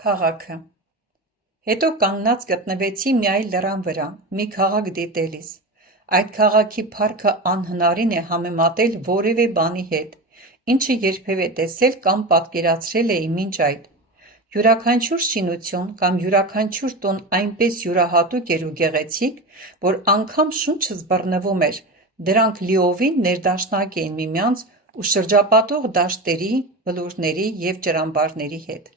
Քաղաքը։ Հետո կանգնած գտնվեցի մի այլ լեռան վրա, մի քաղաք դիտելիս։ Այդ քաղաքի փառքը անհնարին է համեմատել որևէ բանի հետ, ինչը երբևէ տեսել կամ պատկերացրել էի մինչ այդ։ Յուրաքանչյուր շինություն կամ յուրաքանչյուր տուն այնպես յուրահատուկ էր ու գեղեցիկ, որ անգամ շունչս բռնվում էր, դրանք լիովին ներդաշնակ էին միմյանց ու շրջապատող դաշտերի, բլուրների և ջրամբարների հետ։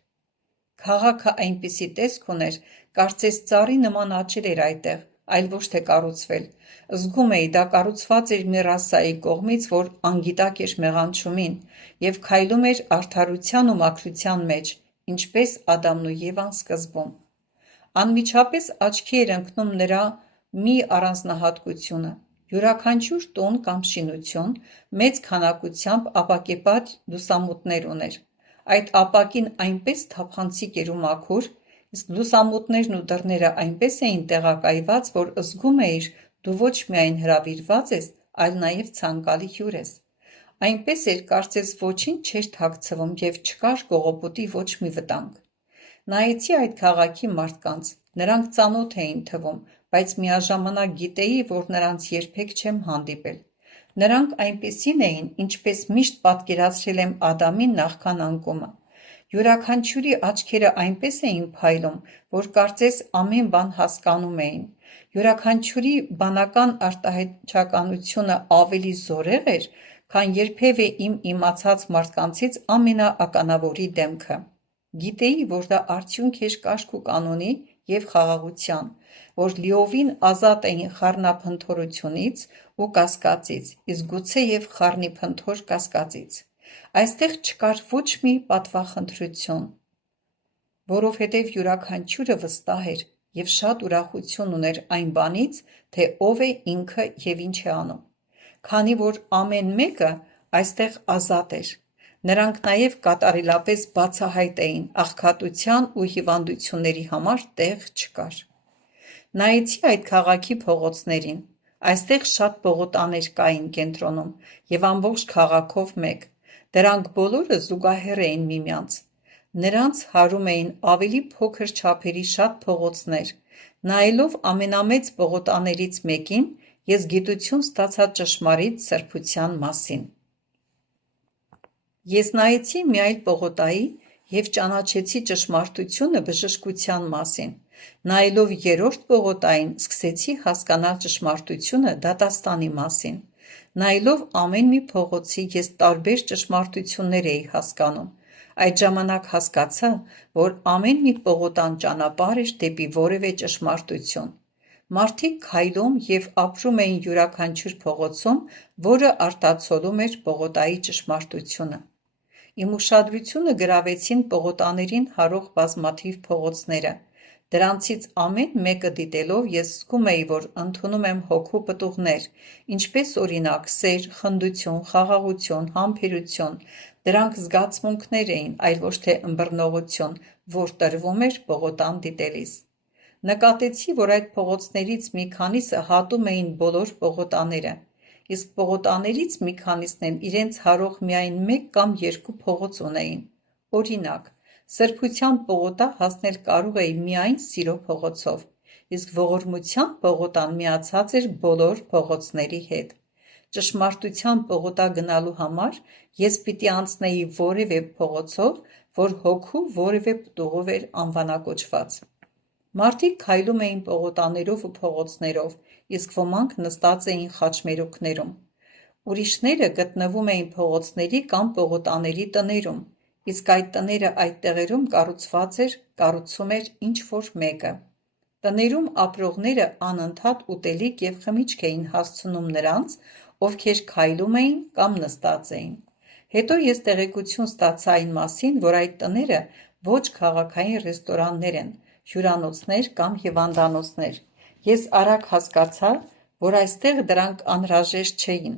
Քաղաքը այնպիսի տեսք ուներ, կարծես ծառի նման աճել էր այդտեղ, այլ ոչ թե կառուցվել։ Զգում էի, դա կառուցված էր մի ռասայի կողմից, որ անգիտակ էր մեղանչումին և քայլում էր արդարության ու մաքրության մեջ, ինչպես Ադամն ու Եվան սկզբում։ Անմիջապես աչքի էր ընկնում նրա մի առանձնահատկությունը։ Յուրաքանչյուր տուն կամ շինություն մեծ քանակությամբ ապակեպատ լուսամուտներ ուներ։ Այդ ապակին այնպես թափանցիկ էր ու մաքուր, իսկ լուսամուտներն ու դռները այնպես էին տեղակայված, որ զգում էիր դու ոչ միայն հրավիրված ես, այլ նաև ցանկալի հյուր ես։ Այնպես էր, կարծես ոչինչ չէր թաքցվում և չկար կողոպուտի ոչ մի վտանգ։ Նայեցի այդ քաղաքի մարդկանց, նրանք ծանոթ էին թվում, բայց միաժամանակ գիտեի, որ նրանց երբեք չեմ հանդիպել։ Նրանք այնպիսին էին, ինչպես միշտ պատկերացրել եմ Ադամին նախքան անկումը։ Յուրաքանչյուրի աչքերը այնպես էին փայլում, որ կարծես ամեն բան հասկանում էին։ Յուրաքանչյուրի բանական արտահայտչականությունը ավելի զորեղ էր, քան երբևէ իմ իմացած մարդկանցից ամենաականավորի դեմքը։ Գիտեի, որ դա արդյունք էր կարգ ու կանոնի և խաղաղության, որ լիովին ազատ էին խառնափնթորությունից ու կասկածից, իսկ գուցեև խառնիփնթոր կասկածից։ Այստեղ չկար ոչ մի պատվախնդրություն, որովհետև յուրաքանչյուրը վստահ էր և շատ ուրախություն ուներ այն բանից, թե ով է ինքը և ինչ է անում։ Քանի որ ամեն մեկը այստեղ ազատ էր, նրանք նաև կատարելապես բացահայտ էին, աղքատության ու հիվանդությունների համար տեղ չկար։ Նայեցի այդ քաղաքի փողոցներին։ Այստեղ շատ պողոտաներ կային կենտրոնում և ամբողջ քաղաքով մեկ։ Դրանք բոլորը զուգահեռ էին միմյանց։ Նրանց հարում էին ավելի փոքր չափերի շատ փողոցներ։ Նայելով ամենամեծ պողոտաներից մեկին, ես գիտություն ստացա ճշմարիտ սրբության մասին։ Ես նայեցի մի այլ պողոտայի և ճանաչեցի ճշմարտությունը բժշկության մասին։ Նայելով երրորդ պողոտային, սկսեցի հասկանալ ճշմարտությունը դատաստանի մասին։ Նայելով ամեն մի փողոցի, ես տարբեր ճշմարտություններ էի հասկանում։ Այդ ժամանակ հասկացա, որ ամեն մի պողոտան ճանապարհ էր դեպի որևէ ճշմարտություն։ Մարդիկ քայլում և ապրում էին յուրաքանչյուր փողոցում, որը արտացոլում էր պողոտայի ճշմարտությունը։ Իմ ուշադրությունը գրավեցին պողոտաներին հարող բազմաթիվ փողոցները։ Դրանցից ամեն մեկը դիտելով ես զգում էի, որ ընդունում եմ հոգու պտուղներ, ինչպես օրինակ սեր, խնդություն, խաղաղություն, համբերություն։ Դրանք զգացմունքներ էին, այլ ոչ թե ըմբռնողություն, որ տրվում էր պողոտան դիտելիս։ Նկատեցի, որ այդ փողոցներից մի քանիսը հատում էին բոլոր պողոտաները, իսկ պողոտաներից մի քանիսն էլ իրենց հարող միայն մեկ կամ երկու փողոց ունեին։ Օրինակ, սրբության պողոտա հասնել կարող էի միայն սիրո փողոցով, իսկ ողորմության պողոտան միացած էր բոլոր փողոցների հետ։ Ճշմարտության պողոտա գնալու համար ես պիտի անցնեի որևէ փողոցով, որ հոգու որևէ պտուղով էր անվանակոչված։ Մարդիկ քայլում էին պողոտաներով ու փողոցներով, իսկ ոմանք նստած էին խաչմերուկներում։ Ուրիշները գտնվում էին փողոցների կամ պողոտաների տներում, իսկ այդ տները այդ տեղերում կառուցում էր ինչ-որ մեկը։ Տներում ապրողները անընդհատ ուտելիք և խմիչք էին հասցնում նրանց, ովքեր քայլում էին կամ նստած էին։ Հետո ես տեղեկություն ստացա այն մասին, որ այդ տները ոչ քաղաքային ռեստորաններ են, հյուրանոցներ կամ հիվանդանոցներ։ Ես արագ հասկացա, որ այստեղ դրանք անհրաժեշտ չէին,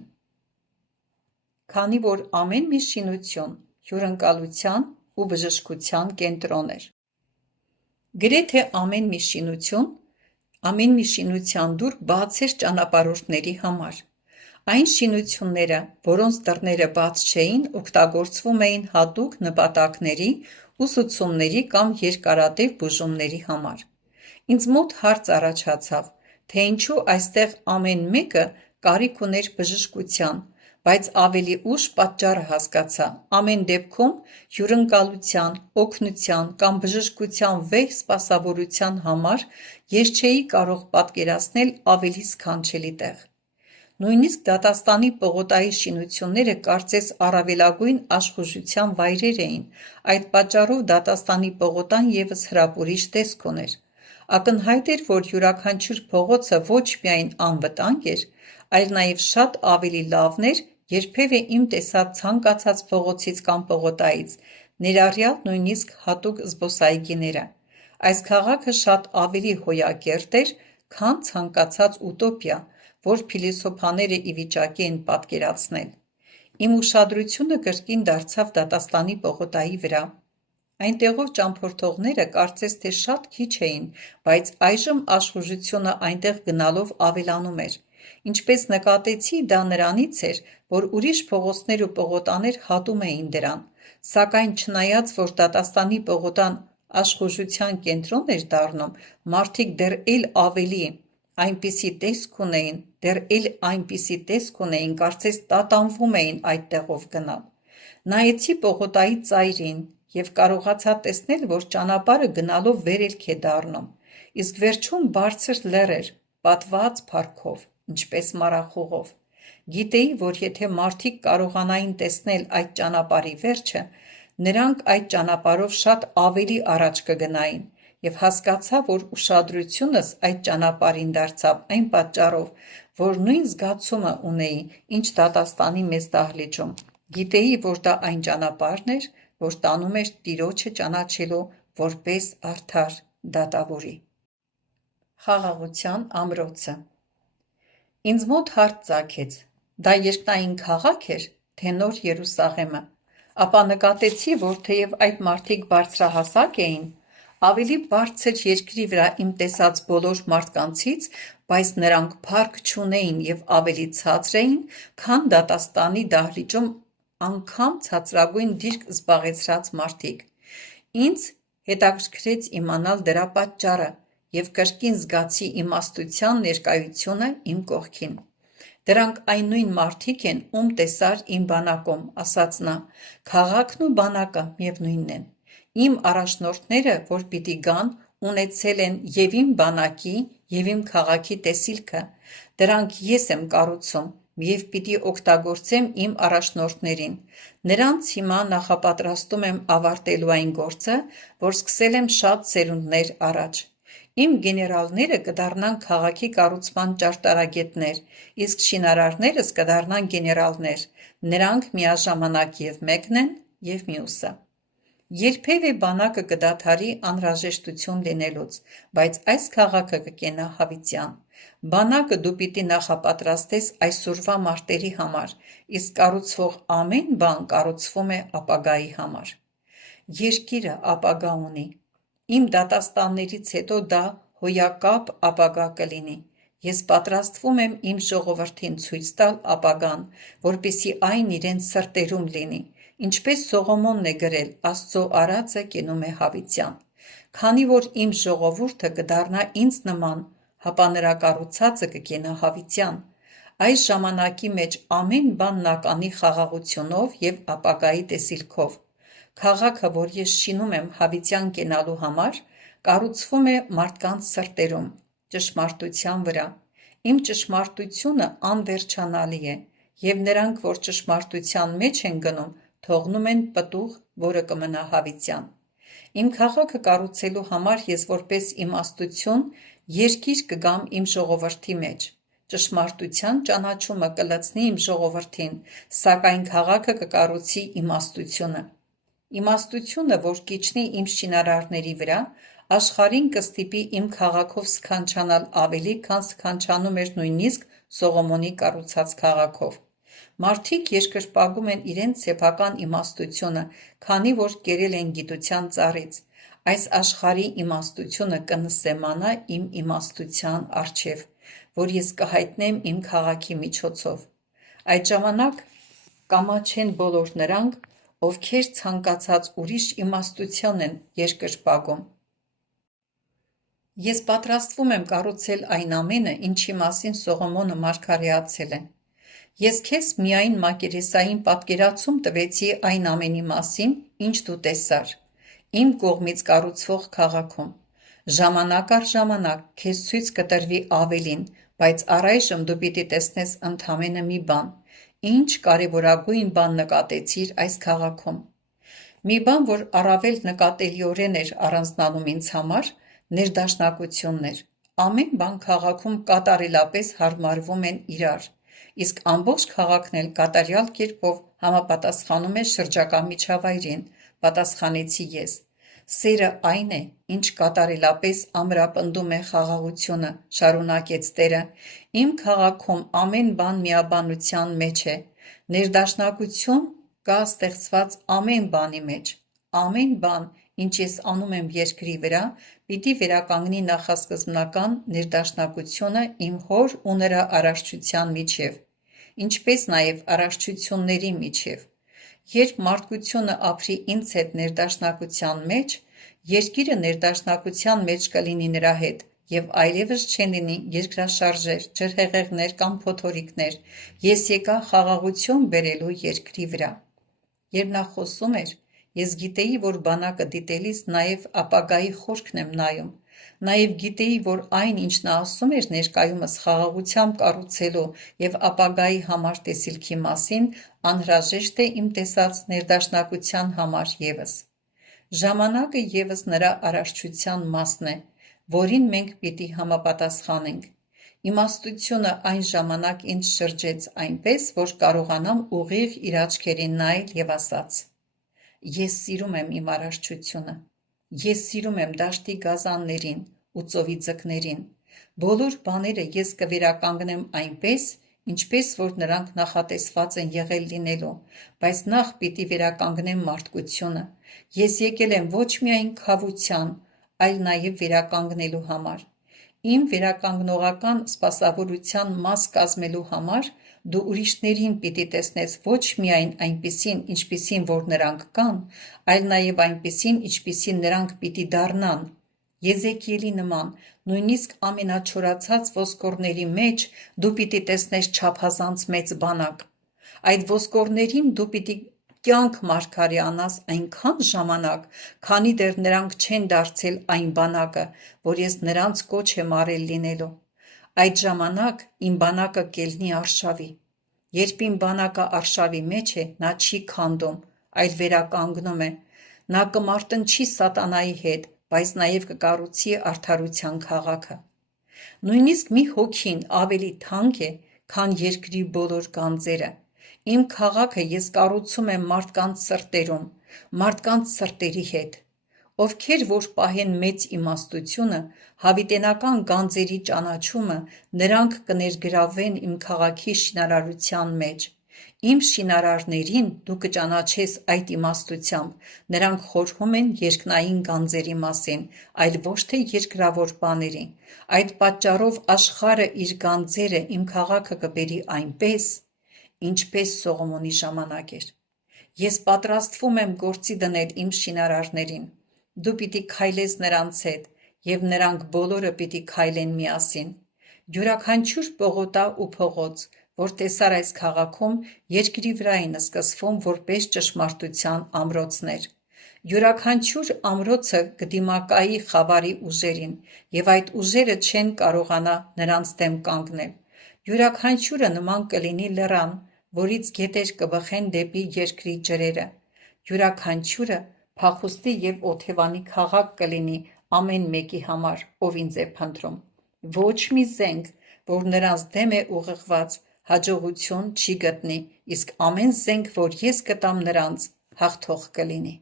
քանի որ ամեն մի շինություն հյուրընկալության ու բժշկության կենտրոն էր։ Գրեթե ամեն մի շինության դուռ բաց էր ճանապարհորդների համար։ Այն շինությունները, որոնց դռները բաց չէին, օգտագործվում էին հատուկ նպատակների ուսուցումների կամ երկարատև բուժումների համար։ Ինձ մոտ հարց առաջացավ, թե ինչու այստեղ ամեն մեկը կարիք ուներ բժշկության, բայց ավելի ուշ պատճառը հասկացա։ Ամեն դեպքում հյուրընկալության, օգնության կամ բժշկության վեհ սպասավորության համար ես չէի կարող պատկերացնել ավելի սքանչելի տեղ։ Նույնիսկ դատաստանի պողոտայի շինությունները կարծես առավելագույն աշխուժության վայրեր էին, այդ պատճառով դատաստանի պողոտան ևս հրապուրիչ տեսք ուներ։ Ակնհայտ էր, որ յուրաքանչյուր փողոցը ոչ միայն անվտանգ էր, այլ նաև շատ ավելի լավն էր երբևէ իմ տեսած ցանկացած փողոցից կամ պողոտայից, ներառյալ նույնիսկ հատուկ զբոսայգիները։ Այս քաղաքը շատ ավելի հոյակերտ էր, քան ցանկացած ուտոպիա, որ փիլիսոփաները ի վիճակի են պատկերացնել։ Իմ ուշադրությունը կրկին դարձավ դատաստանի պողոտայի վրա։ Այնտեղով ճամփորդողները կարծես թե շատ քիչ էին, բայց այժմ աշխուժությունը այնտեղ գնալով ավելանում էր։ Ինչպես նկատեցի, դա նրանից էր, որ ուրիշ փողոցներ ու պողոտաներ հատում էին դրան, սակայն չնայած, որ դատաստանի պողոտան աշխուժության կենտրոն էր դառնում, մարդիկ դեռ էլ այնպիսի տեսք ունեին, կարծես տատանվում էին այդ տեղով գնալ։ Նայեցի պողոտայի ծայրին և կարողացա տեսնել, որ ճանապարհը գնալով վերելք է դառնում, իսկ վերջում բարձր լեռ էր, պատված փարքով, ինչպես մառախուղով։ Գիտեի, որ եթե մարդիկ կարողանային տեսնել այդ ճանապարհի վերջը, նրանք այդ ճանապարհով շատ ավելի առաջ կգնային, և հասկացա, որ ուշադրությունս այդ ճանապարհին դարձավ այն պատճառով, որ նույն զգացումը ունեի, ինչ դատաստանի մեծ դահլիճում։ Գիտեի, որ դա այն ճանապարհն էր, որ տանում էր Տիրոջը ճանաչելու որպես արդար դատավորի։ Խաղաղության ամրոցը։ Ինձ մոտ հարց ծագեց. դա երկնային քաղաք էր, թե Նոր Երուսաղեմը։ Ապա նկատեցի, որ թեև այդ մարդիկ բարձրահասակ էին, ավելի բարձր երկրի վրա իմ տեսած բոլոր մարդկանցից, բայց նրանք փառք չունեին և ավելի ցածր էին, քան դատաստանի դահլիճում անգամ ցածրագույն դիրք զբաղեցրած մարդիկ։ Ինձ հետաքրքրեց իմանալ դրա պատճառը և կրկին զգացի իմաստության ներկայությունը իմ կողքին։ «Դրանք այն նույն մարդիկ են, ում տեսար իմ բանակում,» ասաց նա, «քաղաքն ու բանակը միևնույնն են։ Իմ առաջնորդները, որ պիտի գան, ունեցել են և իմ բանակի, և իմ քաղաքի տեսիլքը։ Դրանք ես եմ կառուցում և պիտի օգտագործեմ իմ առաջնորդներին։ Նրանց հիմա նախապատրաստում եմ ավարտելու այն գործը, որ սկսել եմ շատ սերունդներ առաջ։ Իմ գեներալները կդառնան քաղաքի կառուցման ճարտարագետներ, իսկ շինարարներս կդառնան գեներալներ։ Նրանք միաժամանակ և մեկն են, և մյուսը։ Երբևէ բանակը կդադարի անհրաժեշտություն լինելուց, բայց այս քաղաքը կկենա հավիտյան։ Բանակը դու պիտի նախապատրաստես այսօրվա մարտերի համար, իսկ կառուցվող ամեն բան կառուցվում է ապագայի համար։ Երկիրը ապագա ունի։ Իմ դատաստաններից հետո դա հոյակապ ապագա կլինի։ Ես պատրաստվում եմ իմ ժողովրդին ցույց տալ ապագան, որպեսզի այն իրենց սրտերում լինի, ինչպես Սողոմոնն է գրել. «Աստծո արածը կենում է հավիտյան»։ Քանի որ իմ ժողովուրդը կդառնա ինձ նման, ապա նրա կառուցածը կկենա հավիտյան։ Այս ժամանակի մեջ ամեն բան նա կանի խաղաղությունով և ապագայի տեսիլքով։ Քաղաքը, որ ես շինում եմ հավիտյան կենալու համար, կառուցվում է մարդկանց սրտերում, ճշմարտության վրա։ Իմ ճշմարտությունը անվերջանալի է, և նրանք, որ ճշմարտության մեջ են գնում, թողնում են պտուղ, որը կմնա հավիտյան։ Իմ քաղաքը կառուցելու համար ես որպես իմաստություն երկիր կգամ իմ ժողովրդի մեջ։ Ճշմարտության ճանաչումը կլցնի իմ ժողովրդին, սակայն քաղաքը կկառուցի իմաստությունը։ Իմաստությունը, որ կիջնի իմ շինարարների վրա, աշխարհին կստիպի իմ քաղաքով սքանչանալ ավելի, քան սքանչանում էր նույնիսկ Սողոմոնի կառուցած քաղաքով։ Մարդիկ երկրպագում են իրենց սեփական իմաստությունը, քանի որ կերել են գիտության ծառից։ Այս աշխարհի իմաստությունը կնսեմանա իմ իմաստության առջև, որ ես կհայտնեմ իմ քաղաքի միջոցով։ Այդ ժամանակ կամաչեն բոլոր նրանք, ովքեր ցանկացած ուրիշ իմաստություն են երկրպագում։ Ես պատրաստվում եմ կառուցել այն ամենը, ինչի մասին Սողոմոնը մարգարեացել է։ Ես քեզ միայն մակերեսային պատկերացում տվեցի այն ամենի մասին, ինչ դու տեսար, իմ կողմից կառուցվող քաղաքում։ Ժամանակ առ ժամանակ քեզ ցույց կտրվի ավելին, բայց առայժմ դու պիտի տեսնես ընդամենը մի բան, ինչ կարևորագույն բան նկատեցիր այս քաղաքում։ Մի բան, որ առավել նկատելիորեն էր առանձնանում ինձ համար, ներդաշնակությունն էր։ Ամեն բան քաղաքում կատարելապես հարմարվում են իրար, իսկ ամբողջ քաղաքն էլ կատարյալ կերպով համապատասխանում է շրջակա միջավայրին, պատասխանեցի ես։ Սերը այն է, ինչ կատարելապես ամրապնդում է խաղաղությունը, շարունակեց Տերը։ Իմ քաղաքում ամեն բան միաբանության մեջ է։ Ներդաշնակություն կա ստեղծված ամեն բանի մեջ։ Ամեն բան, ինչ ես անում եմ երկրի վրա, պիտի վերականգնի նախասկզբնական ներդաշնակությունը իմ հոր ու նրա արարչության միջև, ինչպես նաև արարչությունների միջև։ Երբ մարդկությունը ապրի ինձ հետ ներդաշնակության մեջ, երկիրը ներդաշնակության մեջ կլինի նրա հետ և այլևս չեն լինի երկրաշարժեր, ջրհեղեղներ կամ փոթորիկներ։ Ես եկա խաղաղություն բերելու երկրի վրա։ Երբ նա խոսում էր, ես գիտեի, որ բանակը դիտելիս նաև ապագայի խորքն եմ նայում, նաև գիտեի, որ այն, ինչ նա ասում էր ներկայումս խաղաղությամբ կառուցելու և ապագայի համար տեսիլքի մասին, անհրաժեշտ է իմ տեսած ներդաշնակության համար ևս։ Ժամանակը ևս նրա արարչության մասն է, որին մենք պիտի համապատասխանենք։ Իմաստությունը այն ժամանակ ինձ շրջեց այնպես, որ կարողանամ ուղիղ իր աչքերին նայել և ասաց. Ես սիրում եմ իմ արարչությունը։ Ես սիրում եմ դաշտի գազաններին ու ծովի ձկներին։ Բոլոր բաները ես կվերականգնեմ այնպես, ինչպես որ նրանք նախատեսված են եղել լինելու, բայց նախ պիտի վերականգնեմ մարդկությունը։ Ես եկել եմ ոչ միայն քավության, այլ նաև վերականգնելու համար։ Իմ վերականգնողական սպասավորության մաս կազմելու համար դու ուրիշներին պիտի տեսնես ոչ միայն այնպիսին, ինչպիսին որ նրանք կան, այլ նաև այնպիսին, ինչպիսին նրանք պիտի դառնան։ Եզեկիելի նման, նույնիսկ ամենաչորացած ոսկորների մեջ դու պիտի տեսնես չափազանց մեծ բանակ։ Այդ ոսկորներին դու պիտի կյանք մարգարեանաս այնքան ժամանակ, քանի դեռ նրանք չեն դարձել այն բանակը, որ ես նրանց կոչ եմ արել լինելու։ Այդ ժամանակ իմ բանակը կելնի արշավի։ Երբ իմ բանակը արշավի մեջ է, նա չի քանդում, այլ վերականգնում է։ Նա կմարտնչի սատանայի հետ, բայց նաև կկառուցի արդարության քաղաքը։ Նույնիսկ մի հոգին ավելի թանկ է, քան երկրի բոլոր գանձերը։ Իմ քաղաքը ես կառուցում եմ մարդկանց սրտերում, մարդկանց սրտերի հետ, ովքեր որ պահեն մեծ իմաստությունը, հավիտենական գանձերի ճանաչումը, նրանք կներգրավվեն իմ քաղաքի շինարարության մեջ։ Իմ շինարարներին դու կճանաչես այդ իմաստությամբ, նրանք խորհում են երկնային գանձերի մասին, այլ ոչ թե երկրավոր բաների։ Այդ պատճառով աշխարհը իր գանձերը իմ քաղաքը կբերի այնպես, ինչպես Սողոմոնի ժամանակ էր։ Ես պատրաստվում եմ գործի դնել իմ շինարարներին։ Դու պիտի քայլես նրանց հետ, և նրանք բոլորը պիտի քայլեն միասին։ Յուրաքանչյուր պողոտա ու փողոց, որ տեսար այս քաղաքում, երկրի վրա էին սկսվում որպես ճշմարտության ամրոցներ։ Յուրաքանչյուր ամրոցը կդիմակայի խավարի ուժերին, և այդ ուժերը չեն կարողանա նրանց դեմ կանգնել։ Յուրաքանչյուրը նման կլինի լեռան, որից գետեր կբխեն դեպի երկրի ջրերը։ Յուրաքանչյուրը փախուստի և օթևանի քաղաք կլինի ամեն մեկի համար, ով ինձ է փնտրում։ Ոչ մի զենք, որ նրանց դեմ է ուղղված, հաջողություն չի գտնի, իսկ ամեն զենք, որ ես կտամ նրանց, հաղթող կլինի։